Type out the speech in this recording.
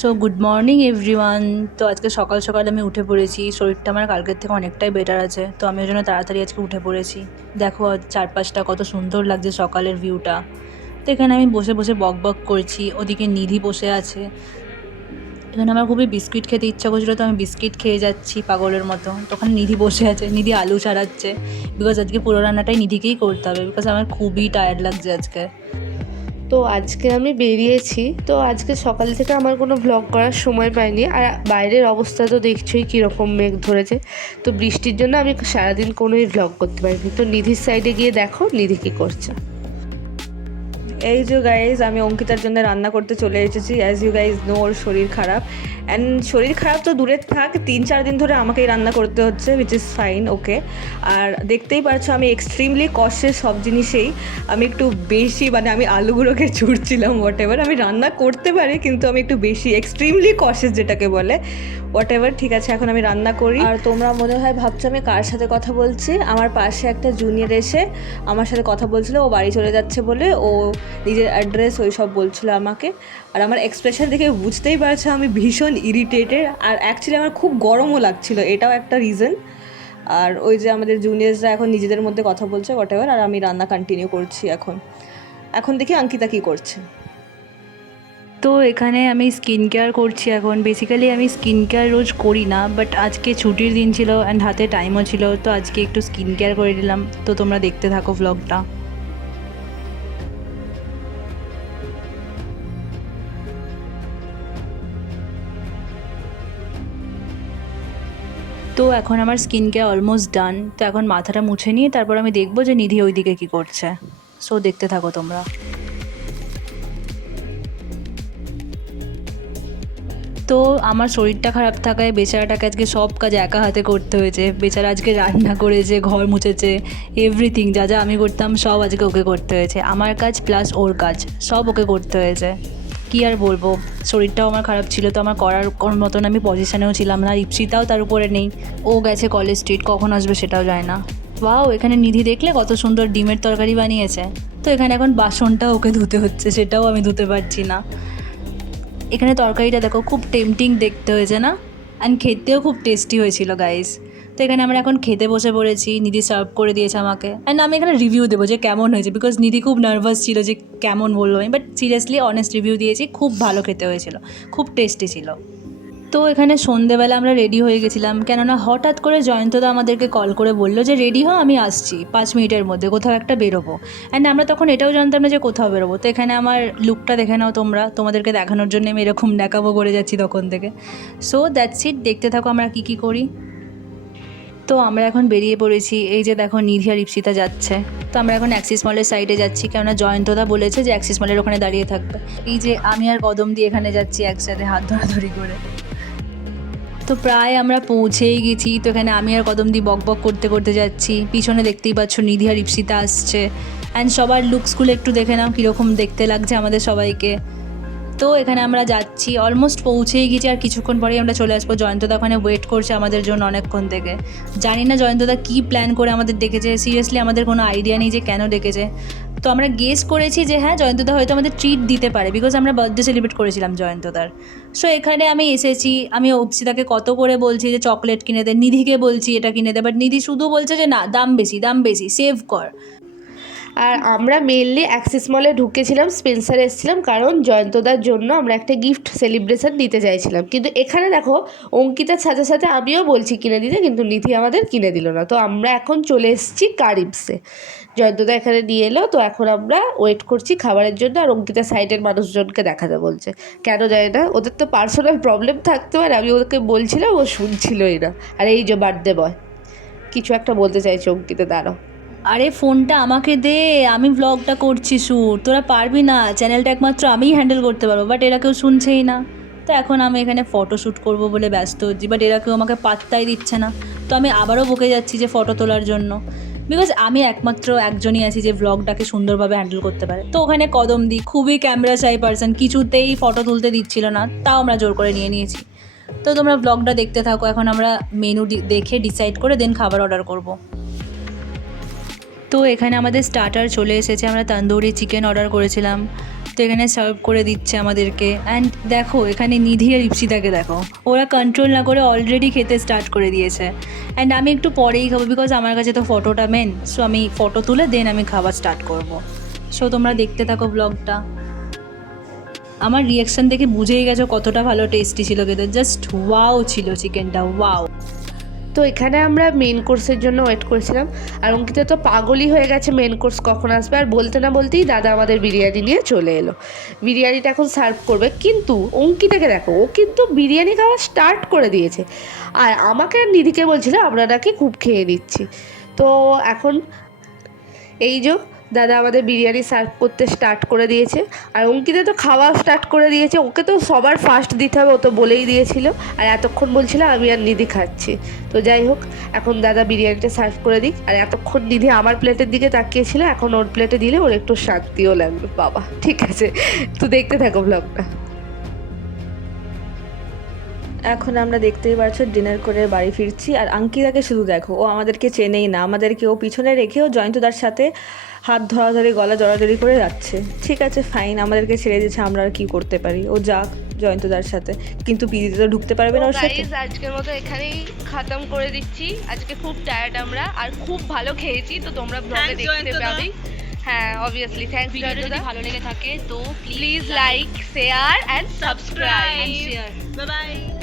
So good morning everyone. তো আজকে সকাল সকাল আমি উঠে পড়েছি। শরীরটা আমার কালকের থেকে অনেকটাই বেটার আছে, তো আমি ওই জন্য তাড়াতাড়ি আজকে উঠে পড়েছি। দেখো চারপাশটা কত সুন্দর লাগছে, সকালের ভিউটা। তো এখানে আমি বসে বসে বক বক করছি, ওদিকে নিধি বসে আছে। এখানে আমার খুবই বিস্কিট খেতে ইচ্ছা করছিলো, তো আমি বিস্কিট খেয়ে যাচ্ছি পাগলের মতো। তখন নিধি বসে আছে, নিধি আলু ছাড়াচ্ছে, বিকজ আজকে পুরো রান্নাটাই নিধিকেই করতে হবে, বিকজ আমার খুবই টায়ার্ড লাগছে আজকে। তো আজকে আমি বেরিয়েছি, তো আজকে সকাল থেকে আমার কোনো ভ্লগ করার সময় পাইনি। আর বাইরের অবস্থা তো দেখছোই কীরকম মেঘ ধরেছে, তো বৃষ্টির জন্য আমি সারাদিন কোনোই ভ্লগ করতে পারিনি। তো নিধির সাইডে গিয়ে দেখো নিধি কী করছে। এই যে গাইজ, আমি অঙ্কিতার জন্য রান্না করতে চলে এসেছি। অ্যাজ ইউ গাইজ নো, ওর শরীর খারাপ। অ্যান্ড শরীর খারাপ তো দূরে থাক, 3-4 দিন ধরে আমাকেই রান্না করতে হচ্ছে, উইচ ইজ ফাইন, ওকে। আর দেখতেই পাচ্ছ আমি এক্সট্রিমলি কষে সব জিনিসেই আমি একটু বেশি, আমি আলুগুলোকে ছুঁড়ছিলাম, হোয়াট এভার। আমি রান্না করতে পারি, কিন্তু আমি একটু বেশি এক্সট্রিমলি কষেস যেটাকে বলে, হোয়াট এভার। ঠিক আছে, এখন আমি রান্না করি। আর তোমরা মনে হয় ভাবছো আমি কার সাথে কথা বলছি। আমার পাশে একটা জুনিয়র এসে আমার সাথে কথা বলছিল, ও বাড়ি চলে যাচ্ছে বলে, ও নিজের অ্যাড্রেস ওই সব বলছিল আমাকে। আর আমার এক্সপ্রেশন দেখে বুঝতেই পারছো আমি ভীষণ ইরিটেটেড, আর অ্যাকচুয়ালি আমার খুব গরমও লাগছিল, এটাও একটা রিজন। আর ওই যে আমাদের জুনিয়র্সরা এখন নিজেদের মধ্যে কথা বলছে, হোয়াট এভার। আর আমি রান্না কন্টিনিউ করছি এখন। এখন দেখি অঙ্কিতা কী করছে। তো এখানে আমি স্কিন কেয়ার করছি এখন। বেসিক্যালি আমি স্কিন কেয়ার রোজ করি না, বাট আজকে ছুটির দিন ছিল অ্যান্ড হাতে টাইমও ছিল, তো আজকে একটু স্কিন কেয়ার করে দিলাম। তো তোমরা দেখতে থাকো ভ্লগটা। তো এখন আমার স্কিন কেয়ার অলমোস্ট ডান। তো এখন মাথাটা মুছে নিয়ে তারপর আমি দেখবো যে নিধি ওইদিকে কী করছে। সো দেখতে থাকো তোমরা। তো আমার শরীরটা খারাপ থাকায় বেচারাটাকে আজকে সব কাজ একা হাতে করতে হয়েছে। বেচারা আজকে রান্না করেছে, ঘর মুছেছে, এভরিথিং যা যা আমি করতাম সব আজকে ওকে করতে হয়েছে। আমার কাজ প্লাস ওর কাজ সব ওকে করতে হয়েছে। কী আর বলবো, শরীরটাও আমার খারাপ ছিল, তো আমার করার কোনো মতন আমি পজিশানেও ছিলাম না। ইপসিতাও তার উপরে নেই, ও গেছে কলেজ স্ট্রিট, কখন আসবে সেটাও যায় না। ওয়াও, এখানে নিধি দেখলে কত সুন্দর ডিমের তরকারি বানিয়েছে। তো এখানে এখন বাসনটাও ওকে ধুতে হচ্ছে, সেটাও আমি ধুতে পারছি না। এখানে তরকারিটা দেখো খুব টেম্পটিং দেখতে হয়েছে না, অ্যান্ড খেতেও খুব টেস্টি হয়েছিল গাইস। তো এখানে আমরা এখন খেতে বসে পড়েছি, নিধি সার্ভ করে দিয়েছে আমাকে, অ্যান্ড আমি এখানে রিভিউ দেবো যে কেমন হয়েছে, বিকজ নিধি খুব নার্ভাস ছিল যে কেমন বলবো আমি, বাট সিরিয়াসলি অনেস্ট রিভিউ দিয়েছি, খুব ভালো খেতে হয়েছিল, খুব টেস্টি ছিল। তো এখানে সন্ধেবেলা আমরা রেডি হয়ে গেছিলাম, কেননা হঠাৎ করে জয়ন্তদা আমাদেরকে কল করে বললো যে রেডি হও, আমি আসছি 5 মিনিটের মধ্যে, কোথাও একটা বেরোবো। অ্যান্ড আমরা তখন এটাও জানতাম না যে কোথাও বেরোবো। তো এখানে আমার লুকটা দেখে নাও তোমরা, তোমাদেরকে দেখানোর জন্য আমি এরকম ন্যাকামো করে যাচ্ছি তখন থেকে। সো দ্যাটস ইট, দেখতে থাকো আমরা কী কী করি। তো আমরা এখন বেরিয়ে পড়েছি। এই যে দেখো নিধি আর ইপসিতা যাচ্ছে। তো আমরা এখন অ্যাক্সিস মলের সাইডে যাচ্ছি, কেননা জয়ন্তদা বলেছে যে অ্যাক্সিস মলের ওখানে দাঁড়িয়ে থাকবে। এই যে আমি আর কদম দিয়ে এখানে যাচ্ছি একসাথে হাত ধরাধরি করে। তো প্রায় আমরা পৌঁছেই গেছি। তো এখানে আমি আর কদমদি বক বক করতে করতে যাচ্ছি, পিছনে দেখতেই পাচ্ছ নিধি আর ইপসিতা আসছে। অ্যান্ড সবার লুকসগুলো একটু দেখে নাও কীরকম দেখতে লাগছে আমাদের সবাইকে। তো এখানে আমরা যাচ্ছি, অলমোস্ট পৌঁছেই গেছি, আর কিছুক্ষণ পরেই আমরা চলে আসবো। জয়ন্তদা ওখানে ওয়েট করছে আমাদের জন্য অনেকক্ষণ থেকে। জানি না জয়ন্তদা কী প্ল্যান করে আমাদের ডেকেছে, সিরিয়াসলি আমাদের কোনো আইডিয়া নেই যে কেন ডেকেছে। তো আমরা গেস করেছি যে হ্যাঁ, জয়ন্তদা হয়তো আমাদের ট্রিট দিতে পারে, বিকজ আমরা বার্থডে সেলিব্রেট করেছিলাম জয়ন্তদার। সো এখানে আমি এসেছি, আমি অপসিতাকে কত করে বলছি যে চকলেট কিনে দে, নিধিকে বলছি এটা কিনে দে, বাট নিধি শুধু বলছে যে না, দাম বেশি, দাম বেশি, সেভ কর। আর আমরা মেনলি অ্যাক্সিস মলে ঢুকেছিলাম, স্পেন্সারে এসেছিলাম, কারণ জয়ন্তদার জন্য আমরা একটা গিফট সেলিব্রেশন দিতে চাইছিলাম। কিন্তু এখানে দেখো অঙ্কিতার সাথে সাথে আমিও বলছি কিনে দিতে, কিন্তু নিধি আমাদের কিনে দিল না। তো আমরা এখন চলে এসেছি কারিমসে, জয়ন্তদা এখানে নিয়ে এলো। তো এখন আমরা ওয়েট করছি খাবারের জন্য, আর অঙ্কিতা সাইডের মানুষজনকে দেখাতে বলছে, কেন যায় না, ওদের তো পার্সোনাল প্রবলেম থাকতে পারে। আমি ওদেরকে বলছিলাম, ও শুনছিলই না। আর এই যে বার্থডে বয় কিছু একটা বলতে চাইছে, অঙ্কিতা দাঁড়াও। আরে ফোনটা আমাকে দে, আমি ব্লগটা করছি শ্যুট, তোরা পারবি না, চ্যানেলটা একমাত্র আমিই হ্যান্ডেল করতে পারবো। বাট এরা কেউ শুনছেই না। তো এখন আমি এখানে ফটো শ্যুট করবো বলে ব্যস্ত হচ্ছি, বাট এরা কেউ আমাকে পাত্তাই দিচ্ছে না। তো আমি আবারও বকে যাচ্ছি যে ফটো তোলার জন্য, বিকজ আমি একমাত্র একজনই আছি যে ব্লগটাকে সুন্দরভাবে হ্যান্ডেল করতে পারে। তো ওখানে কদম দি খুবই ক্যামেরা শাই পারসন, কিছুতেই ফটো তুলতে দিচ্ছিল না, তাও আমরা জোর করে নিয়ে নিয়েছি। তো তোমরা ব্লগটা দেখতে থাকো। এখন আমরা মেনু দেখে ডিসাইড করে দেন খাবার অর্ডার করবো। তো এখানে আমাদের স্টার্টার চলে এসেছে, আমরা তন্দুরি চিকেন অর্ডার করেছিলাম। গিফট এখানে সার্ভ করে দিচ্ছে আমাদেরকে। অ্যান্ড দেখো এখানে নিধি আর ইপসিতাকে দেখো, ওরা কন্ট্রোল না করে অলরেডি খেতে স্টার্ট করে দিয়েছে। অ্যান্ড আমি একটু পরেই খাবো, বিকজ আমার কাছে তো ফটোটা মেন। সো আমি ফটো তুলে দেন আমি খাবার স্টার্ট করব। সো তোমরা দেখতে থাকো ব্লগটা। আমার রিয়াকশান দেখে বুঝেই গেছো কতটা ভালো টেস্টি ছিল খেতে, জাস্ট ওয়াও ছিল চিকেনটা, ওয়াও। তো এখানে আমরা মেন কোর্সের জন্য ওয়েট করছিলাম, আর অঙ্কিতা তো পাগলই হয়ে গেছে মেন কোর্স কখন আসবে। আর বলতে না বলতেই দাদা আমাদের বিরিয়ানি নিয়ে চলে এলো। বিরিয়ানিটা এখন সার্ভ করবে, কিন্তু অঙ্কিতাকে দেখো, ও কিন্তু বিরিয়ানি খাওয়া স্টার্ট করে দিয়েছে। আর আমাকে আর নিধিকে বলছিল আমরা নাকি খুব খেয়ে নিচ্ছি। তো এখন এই যে দাদা আমাদের বিরিয়ানি সার্ভ করতে স্টার্ট করে দিয়েছে, আর অঙ্কিতা তো খাওয়া স্টার্ট করে দিয়েছে। ওকে তো সবার ফার্স্ট দিতে হবে, ও তো বলেই দিয়েছিল। আর এতক্ষণ বলছিল আমি আর নিধি খাচ্ছি। তো যাই হোক, এখন দাদা বিরিয়ানিটা সার্ভ করে দিক। আর এতক্ষণ নিধি আমার প্লেটের দিকে তাকিয়েছিল, এখন ওর প্লেটে দিলে ওর একটু শান্তিও লাগবে। বাবা ঠিক আছে, তো দেখতে থাকো ব্লগটা। এখন আমরা দেখতেই পাচ্ছ ডিনার করে বাড়ি ফিরছি। আর অঙ্কিতাকে শুধু দেখো, ও আমাদেরকে চেনেই না, আমাদেরকে ও পিছনে রেখেও জয়ন্তদার সাথে হাত ধরাধরি গলা জড়াজড়ি করে যাচ্ছে। ঠিক আছে ফাইন, আমাদেরকে ছেড়ে দিয়েছে, আমরা আর কি করতে পারি, ও যাক জয়ন্তদার সাথে। কিন্তু পিদিতে তো ঢুকতে পারবে না ওর সাথে। আজকের মতো এখানেই খতম করে দিচ্ছি। আজকে খুব টায়ার্ড আমরা, আর খুব ভালো খেয়েছি, তো তোমরা ব্লগে দেখতে পাবে। হ্যাঁ অবভিয়াসলি থ্যাঙ্কস ভিডিওটা যদি জয়ন্তদা। ভালো লেগে থাকে তো please like, share and subscribe. Share. Bye bye.